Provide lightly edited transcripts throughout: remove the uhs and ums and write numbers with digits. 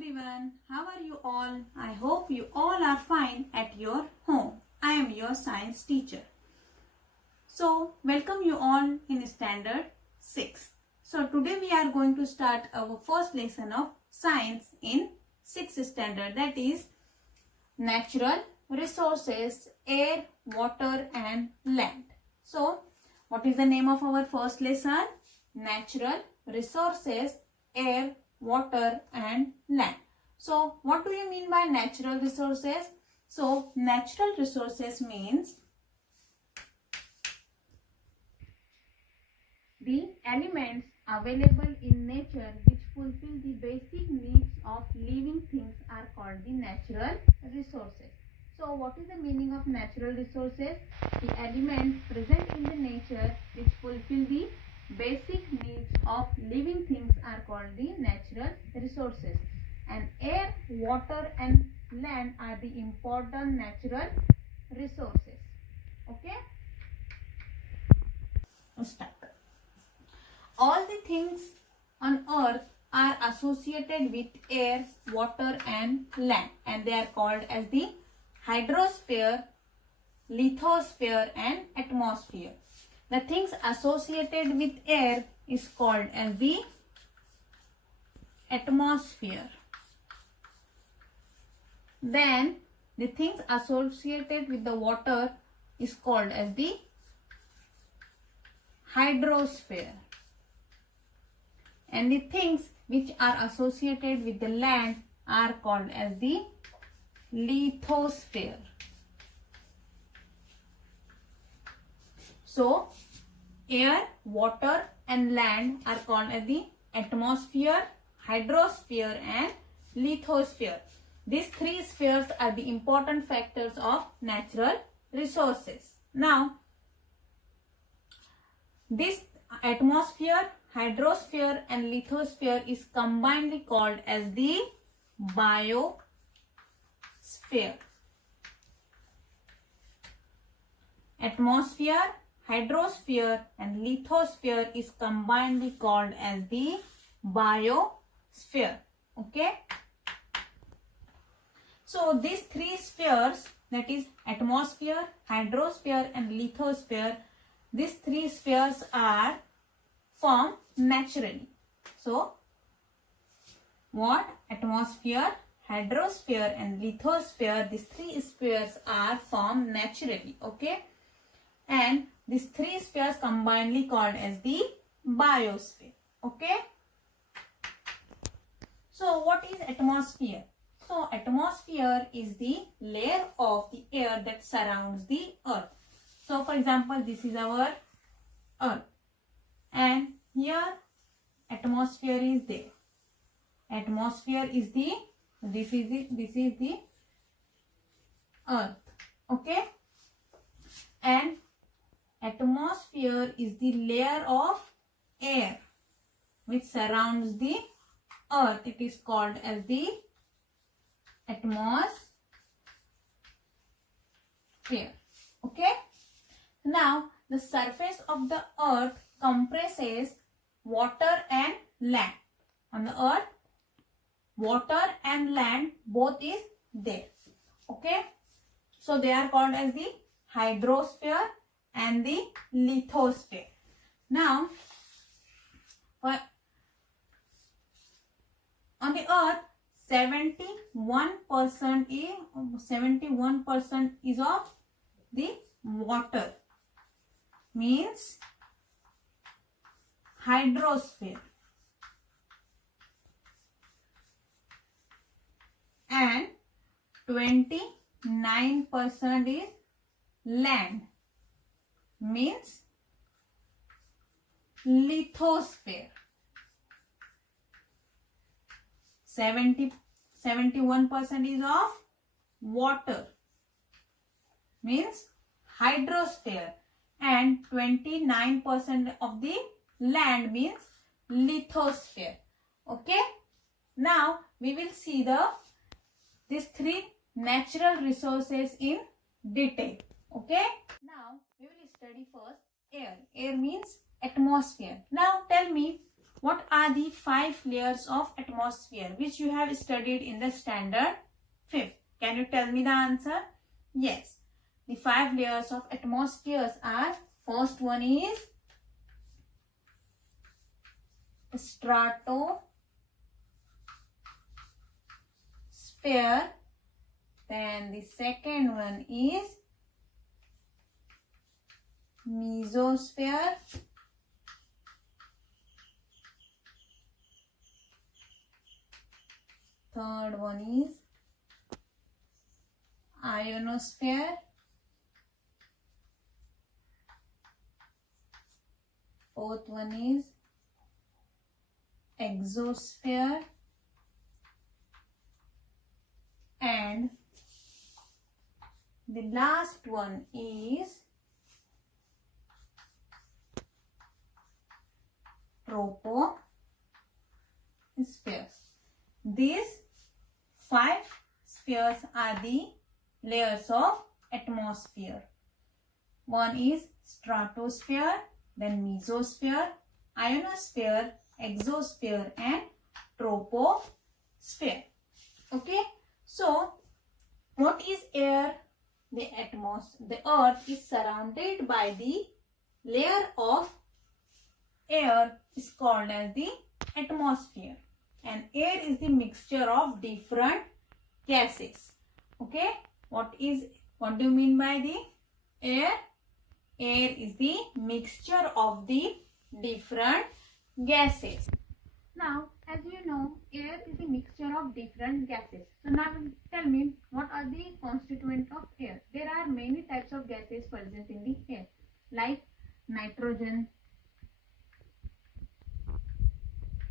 everyone, how are you all? I hope you all are fine at your home. I am your science teacher. So, welcome you all in standard 6. So, today we are going to start our first lesson of science in 6th standard, that is natural resources, air, water and land. So, what is the name of our first lesson? Natural resources, air, water and land. So, what do you mean by natural resources? So, natural resources means the elements available in nature which fulfill the basic needs of living things are called the natural resources. So, what is the meaning of natural resources? The elements present in the nature which fulfill the basic needs of living things are called the natural resources. And air, water and land are the important natural resources. Okay? Let's start. All the things on earth are associated with air, water and land, and they are called as the hydrosphere, lithosphere and atmosphere. The things associated with air is called as the atmosphere. Then the things associated with the water is called as the hydrosphere. And the things which are associated with the land are called as the lithosphere. So, air, water and land are called as the atmosphere, hydrosphere and lithosphere. These three spheres are the important factors of natural resources. Now, this atmosphere, hydrosphere and lithosphere is combinedly called as the biosphere. Atmosphere, hydrosphere and lithosphere is combinedly called as the biosphere. Okay. So these three spheres, that is atmosphere, hydrosphere and lithosphere, these three spheres are formed naturally. So what? Atmosphere, hydrosphere and lithosphere, these three spheres are formed naturally. Okay. And these three spheres combinedly called as the biosphere. Okay. So what is atmosphere? So atmosphere is the layer of the air that surrounds the earth. So for example, this is our earth and here atmosphere is there. Atmosphere is the, this is the earth. Okay. And atmosphere is the layer of air which surrounds the earth. It is called as the atmosphere. Okay. Now, the surface of the earth comprises water and land. On the earth, water and land both is there. Okay. So, they are called as the hydrosphere and the lithosphere. Now, on the earth, 71% is of the water, means hydrosphere, and 29% is land, means lithosphere. 71% is of water, means hydrosphere, and 29% of the land, means lithosphere. Okay. Now we will see these three natural resources in detail. Okay. Now we will study first air. Air means atmosphere. Now tell me, what are the 5 layers of atmosphere which you have studied in the standard 5th? Can you tell me the answer? Yes. The 5 layers of atmospheres are, first one is stratosphere, then the second one is mesosphere, third one is ionosphere, fourth one is exosphere, and the last one is tropospheres. These 5 spheres are the layers of atmosphere. One is stratosphere, then mesosphere, ionosphere, exosphere, and troposphere. Okay, so what is air? The earth is surrounded by the layer of air is called as the atmosphere, and air is the mixture of different gases. Okay, what do you mean by the air? Air is the mixture of the different gases. Now, as you know, air is a mixture of different gases. So now tell me, what are the constituents of air? There are many types of gases present in the air, like nitrogen,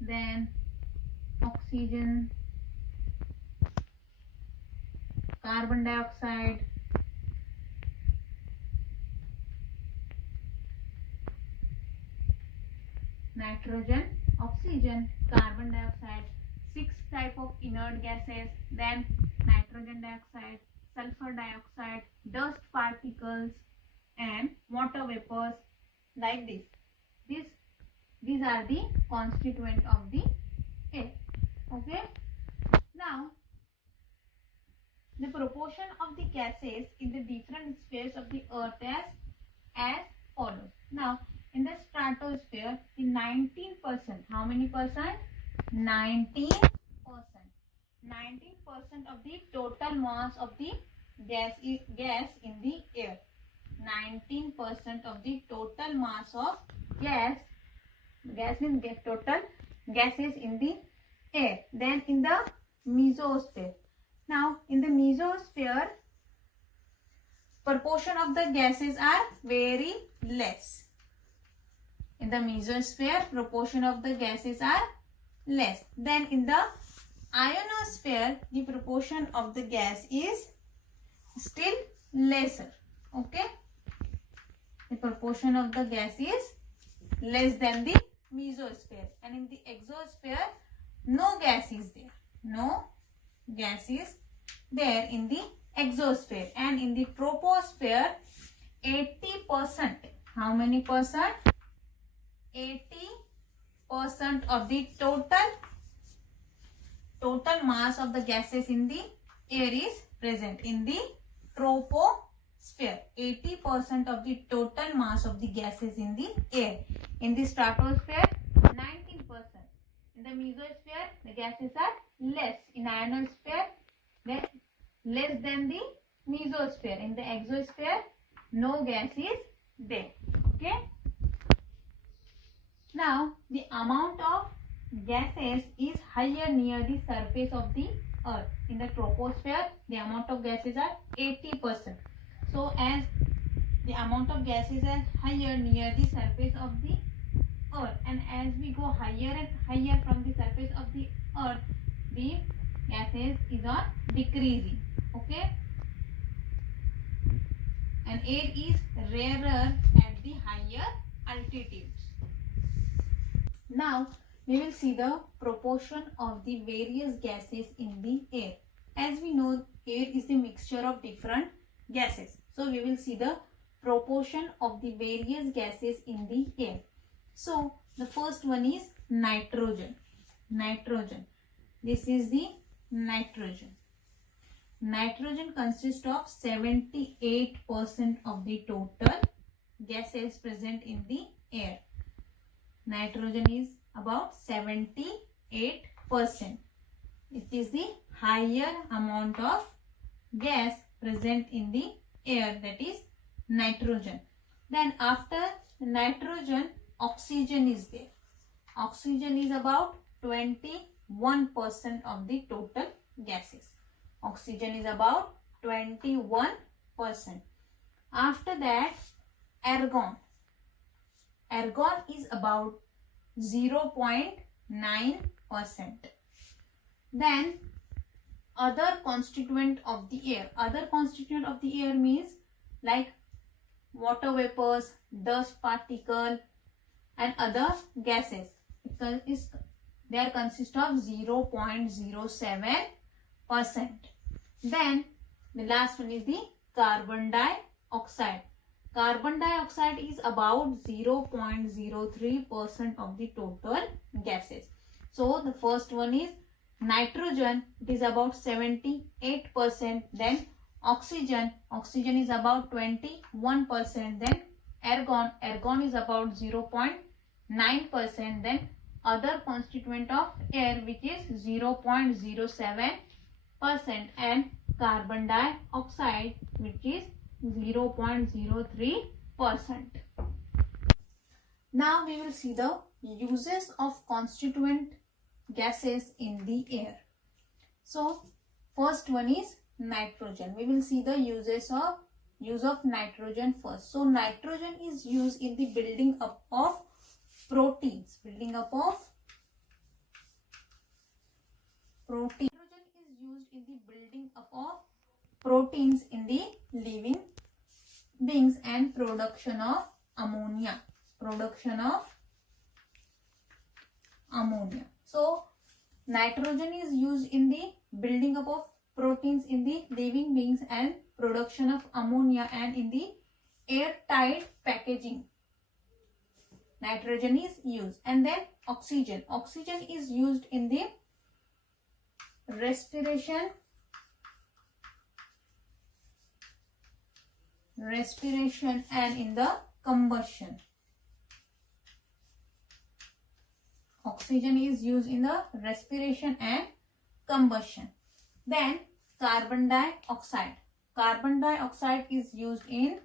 then oxygen, carbon dioxide, nitrogen, oxygen, carbon dioxide, 6 type of inert gases, then nitrogen dioxide, sulfur dioxide, dust particles, and water vapors, like this. These are the constituent of the air. Okay. Now, the proportion of the gases in the different spheres of the earth as follows. Now, in the stratosphere, the 19%, how many percent? 19%. 19% of the total mass of the gas in the air. 19% of the total mass of gas means total gases in the air. Then in the mesosphere. Now, in the mesosphere, proportion of the gases are very less. In the mesosphere, proportion of the gases are less. Then in the ionosphere, the proportion of the gas is still lesser. Okay. The proportion of the gas is less than the mesosphere. And in the exosphere, no gas is there. No gas is there in the exosphere. And in the troposphere, 80%. How many percent? 80% of the total mass of the gases in the air is present in the troposphere. 80% of the total mass of the gases in the air. In the stratosphere, 19%. In the mesosphere, the gases are less. In ionosphere, they less than the mesosphere. In the exosphere, no gas is there. Okay. Now, the amount of gases is higher near the surface of the earth. In the troposphere, the amount of gases are 80%. So, as the amount of gases are higher near the surface of the earth, and as we go higher and higher from the surface of the earth, the gases is on decreasing. Okay. And air is rarer at the higher altitudes. Now, we will see the proportion of the various gases in the air. As we know, air is the mixture of different gases. So, we will see the proportion of the various gases in the air. So, the first one is nitrogen. Nitrogen. This is the nitrogen. Nitrogen consists of 78% of the total gases present in the air. Nitrogen is about 78%. It is the higher amount of gas present in the air, that is nitrogen. Then after nitrogen, oxygen is there. Oxygen is about 21% of the total gases. Oxygen is about 21%. After that, argon. Argon is about 0.9%. Then other constituent of the air. Other constituent of the air means like water vapors, dust particle and other gases. They are consist of 0.07%. Then the last one is the carbon dioxide. Carbon dioxide is about 0.03% of the total gases. So the first one is nitrogen, it is about 78%. Then oxygen is about 21%. Then argon is about 0.9%. Then other constituent of air, which is 0.07%, and carbon dioxide, which is 0.03%. Now we will see the uses of constituent gases in the air. So first one is nitrogen. We will see the use of nitrogen first. So nitrogen is used in the building up of proteins. Nitrogen is used in the building up of proteins in the living beings and production of ammonia. So nitrogen is used in the building up of proteins in the living beings and production of ammonia, and in the airtight packaging nitrogen is used. And then oxygen is used in the respiration and in the combustion. Oxygen is used in the respiration and combustion. Then carbon dioxide is used in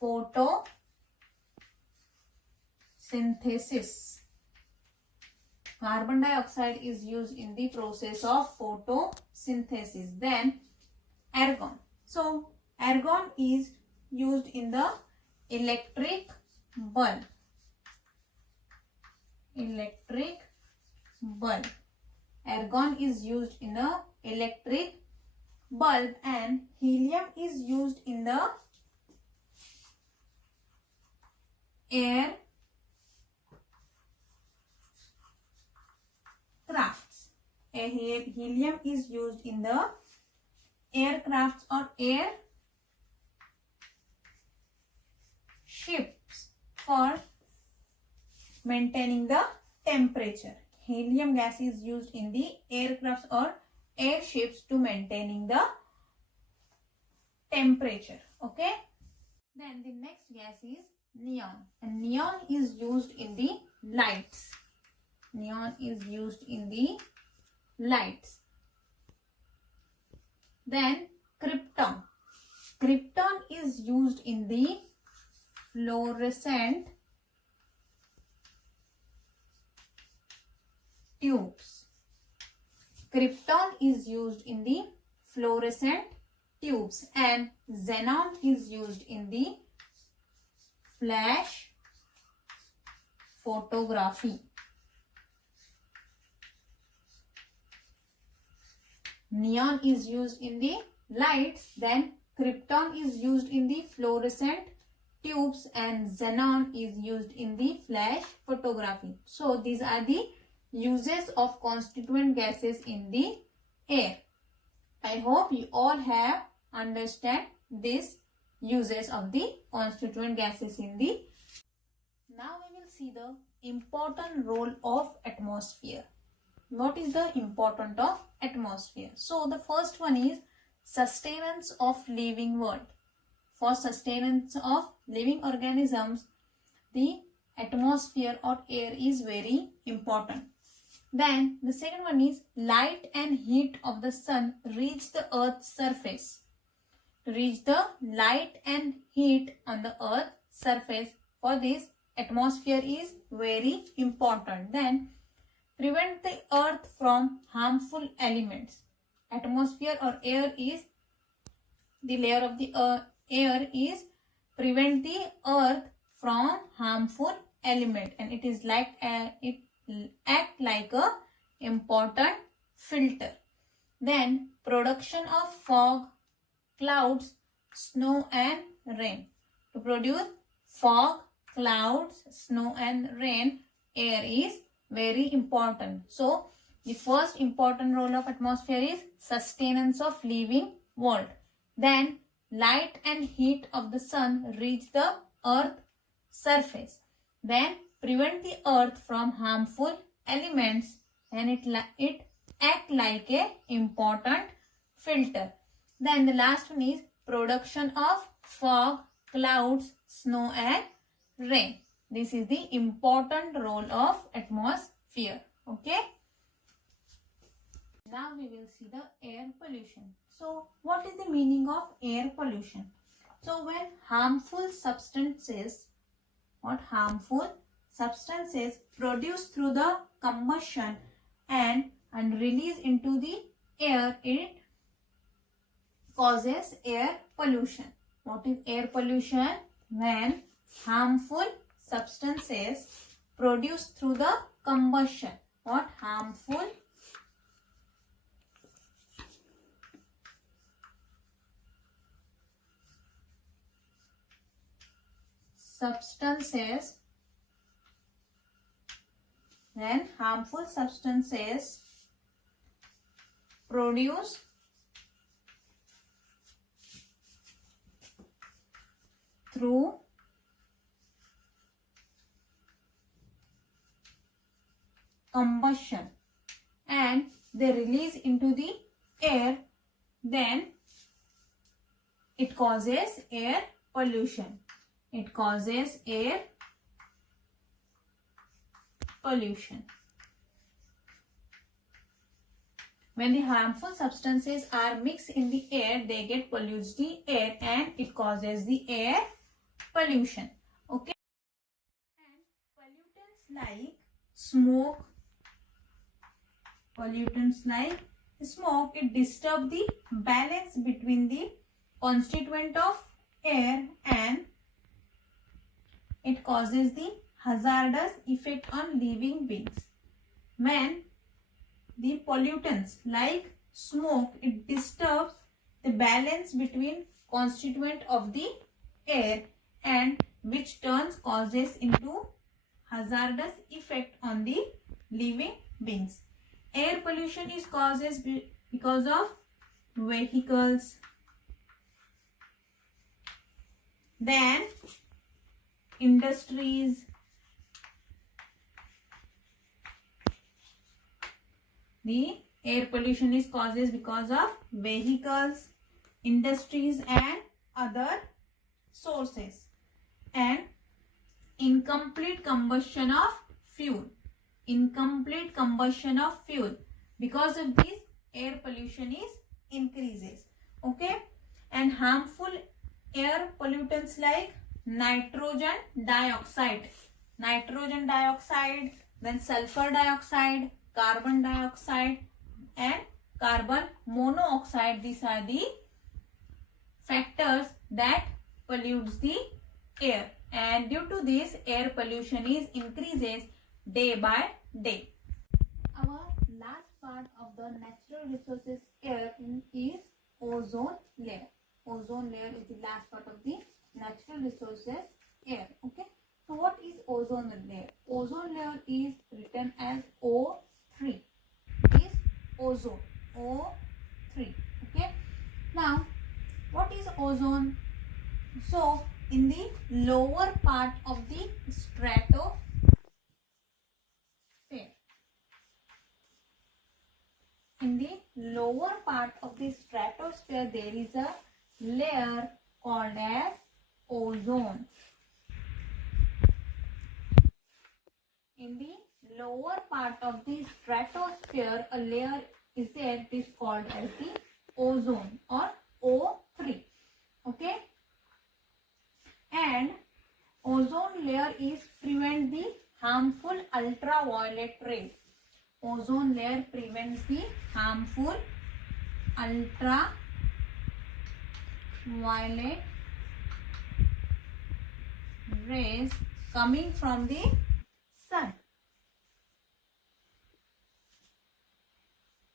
photosynthesis. Carbon dioxide is used in the process of photosynthesis. Then argon. So argon is used in the electric bulb. Argon is used in the electric bulb, and helium is used in the aircrafts. Helium is used in the aircrafts or air ships for maintaining the temperature. Helium gas is used in the aircrafts or airships to maintaining the temperature. Okay. Then the next gas is neon, and neon is used in the lights. Then krypton is used in the fluorescent tubes. Krypton is used in the fluorescent tubes, and xenon is used in the flash photography. Neon is used in the lights, then krypton is used in the fluorescent tubes, and xenon is used in the flash photography. So these are the uses of constituent gases in the air. I hope you all have understand these uses of the constituent gases in the. Now we will see the important role of atmosphere. What is the importance of atmosphere? So the first one is sustenance of living world. For sustenance of living organisms, the atmosphere or air is very important. Then the second one is light and heat of the sun reach the earth's surface. To reach the light and heat on the earth's surface, for this atmosphere is very important. Then prevent the earth from harmful elements. Atmosphere or air is the layer of the air is prevent the earth from harmful element, and it is like it act like a important filter. Then production of fog, clouds, snow and rain. To produce fog, clouds, snow and rain, air is very important. So the first important role of atmosphere is sustenance of living world. Then light and heat of the sun reach the earth surface. Then prevent the earth from harmful elements, and it act like a important filter. Then the last one is production of fog, clouds, snow and rain. This is the important role of atmosphere. Okay. Now we will see the air pollution. So what is the meaning of air pollution? So when harmful substances produced through the combustion and released into the air, it causes air pollution. What is air pollution? When harmful substances produced through the combustion. What harmful substances, when harmful substances produced through combustion and they release into the air, then it causes air pollution. It causes air pollution. When the harmful substances are mixed in the air, they get pollutes the air and it causes the air pollution. Okay. And pollutants like smoke, it disturbs the balance between the constituent of air and it causes the hazardous effect on living beings. When the pollutants like smoke, it disturbs the balance between constituent of the air and which turns causes into hazardous effect on the living beings. Air pollution is causes because of vehicles, then industries, the air pollution is causes because of vehicles, industries and other sources, and incomplete combustion of fuel. Because of this, air pollution is increases. Okay. And harmful air pollutants like nitrogen dioxide, then sulfur dioxide, carbon dioxide and carbon monoxide. These are the factors that pollutes the air, and due to this, air pollution is increases day by day. Our last part of the natural resources air is ozone layer. Ozone layer is the last part of the natural resources air. Okay. So what is ozone layer? Ozone layer is written as O3. Is ozone. O3. Okay. Now, what is ozone? So, in the lower part of the in the lower part of the stratosphere there is a layer called as ozone. In the lower part of the stratosphere, a layer is there. It is called as the ozone or O3. Okay, and ozone layer is prevent the harmful ultraviolet rays. Ozone layer prevents the harmful ultraviolet rays coming from the sun.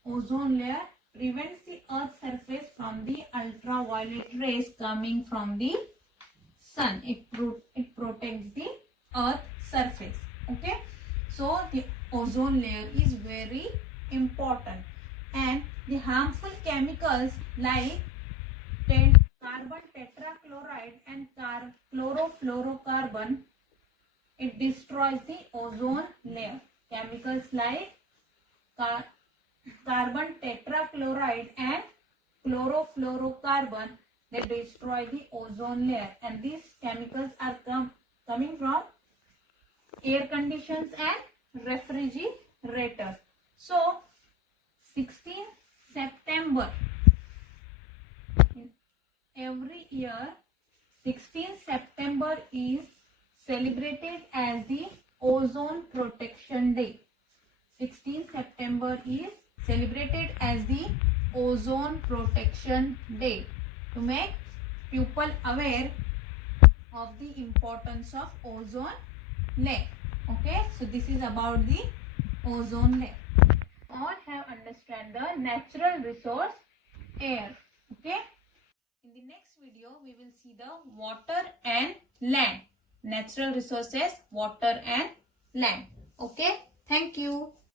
Ozone layer prevents the earth's surface from the ultraviolet rays coming from the sun. It protects the earth's surface. Okay, so the ozone layer is very important, and the harmful chemicals like carbon tetrachloride and chlorofluorocarbon, it destroys the ozone layer. Chemicals like carbon tetrachloride and chlorofluorocarbon, they destroy the ozone layer, and these chemicals are coming from air conditions and refrigerators. So 16 September every year, 16 September is celebrated as the Ozone Protection Day. 16 September is celebrated as the Ozone Protection Day to make people aware of the importance of ozone layer. Okay, so this is about the ozone layer. All have understand the natural resource air. Okay, in the next video we will see the water and land. Natural resources, water and land. Okay, thank you.